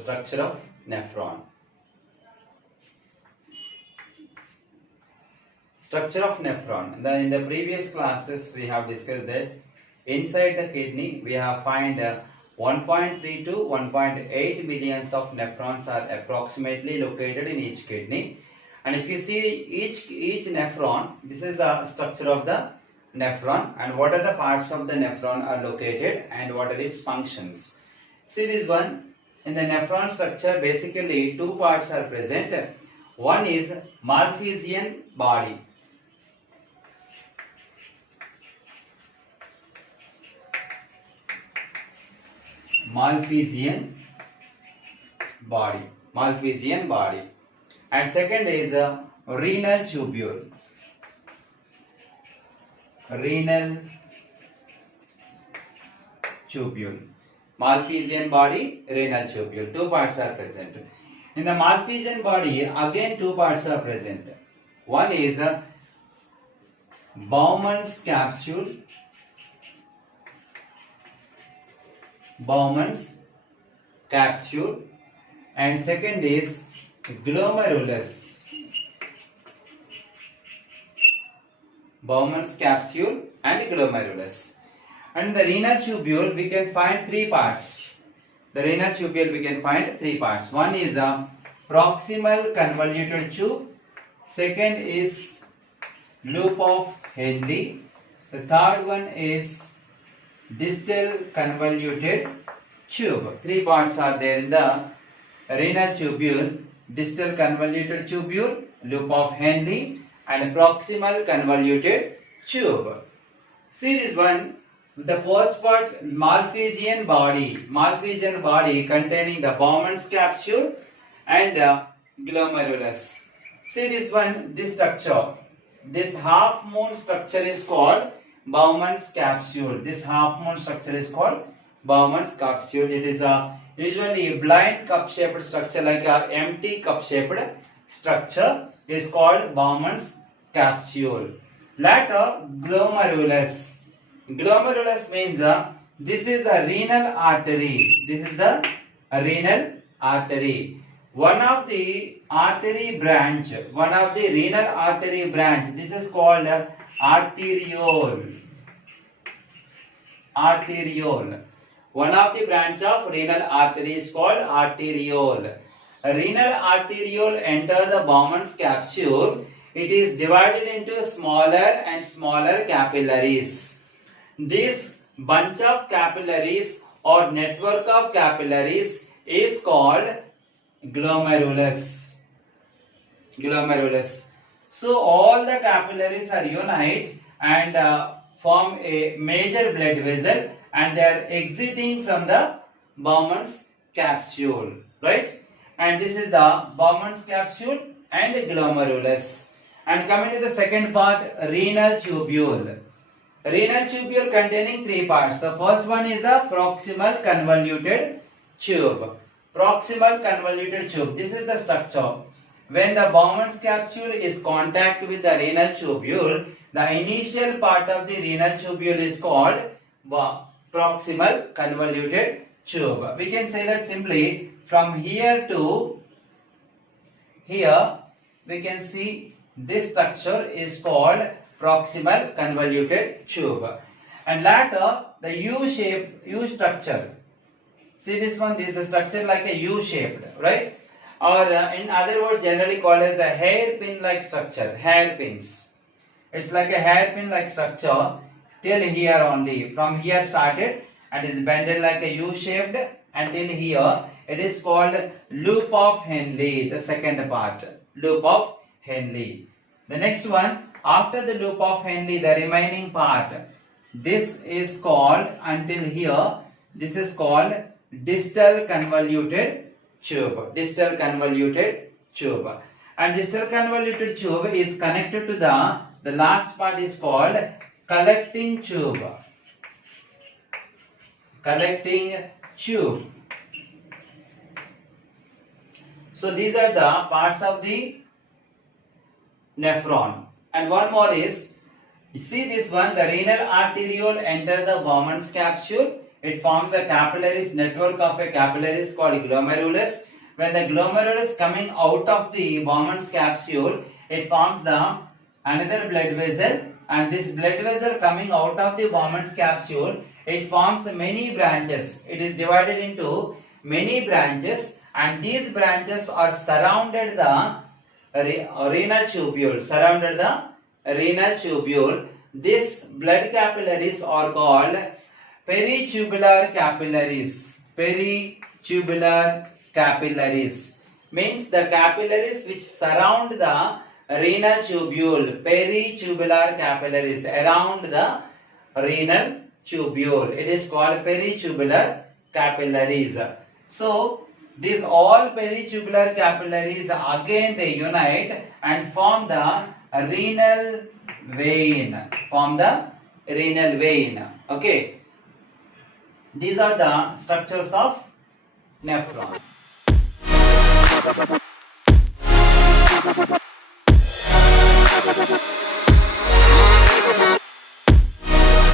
structure of nephron. Structure of nephron. In the previous classes we have discussed that inside the kidney we have find 1.3 to 1.8 millions of nephrons are approximately located in each kidney. And if you see each nephron, this is the structure of the nephron and what are the parts of the nephron are located and what are its functions. See this one, in the nephron structure basically two parts are present. One is Malpighian body. Malpighian body. And second is renal tubule. Malpighian body, renal tubule. Two parts are present. In the Malpighian body, again two parts are present. One is Bowman's capsule. And second is glomerulus. Bowman's capsule and glomerulus. And the renal tubule we can find three parts. One is a proximal convoluted tube. Second is loop of Henle. The third one is distal convoluted tube. Three parts are there in the renal tubule: distal convoluted tubule, loop of Henle, and proximal convoluted tube. See this one. The first part, Malpighian body containing the Bowman's capsule and glomerulus. See this one, this structure. This half moon structure is called Bowman's capsule. It is usually a blind cup-shaped structure, like a empty cup-shaped structure is called Bowman's capsule. Later, glomerulus. Glomerulus means this is a renal artery. One of the renal artery branch. This is called arteriole. One of the branch of renal artery is called arteriole. A renal arteriole enters the Bowman's capsule. It is divided into smaller and smaller capillaries. This bunch of capillaries or network of capillaries is called glomerulus. So all the capillaries are unite and form a major blood vessel, and they are exiting from the Bowman's capsule, right? And this is the Bowman's capsule and glomerulus. And coming to the second part, renal tubule. Renal tubule containing three parts. The first one is the proximal convoluted tube. This is the structure. When the Bowman's capsule is contact with the renal tubule, the initial part of the renal tubule is called proximal convoluted tube. We can say that simply from here to here, we can see this structure is called proximal convoluted tube. And later, the U structure. See this one, this is a structure like a U-shaped, right? Or in other words, generally called as a hairpin-like structure. Hairpins. It's like a hairpin-like structure till here only. From here started and is bended like a U-shaped until here. It is called loop of Henle, the second part. Loop of Henle. The next one, after the loop of Henle, the remaining part, this is called until here, this is called distal convoluted tube. And distal convoluted tube is connected to the last part is called collecting tube. So these are the parts of the nephron. And one more is, see this one, the renal arteriole enter the Bowman's capsule. it forms the capillaries network of a capillaries called glomerulus. When the glomerulus coming out of the Bowman's capsule, it forms the another blood vessel, and this blood vessel coming out of the Bowman's capsule, it forms many branches. It is divided into many branches, and these branches are surrounded the renal tubule. Surrounded the renal tubule. This blood capillaries are called peritubular capillaries. Peritubular capillaries means the capillaries which surround the renal tubule. Peritubular capillaries around the renal tubule. It is called peritubular capillaries. So these all peritubular capillaries again they unite and form the renal vein. Okay. These are the structures of nephron.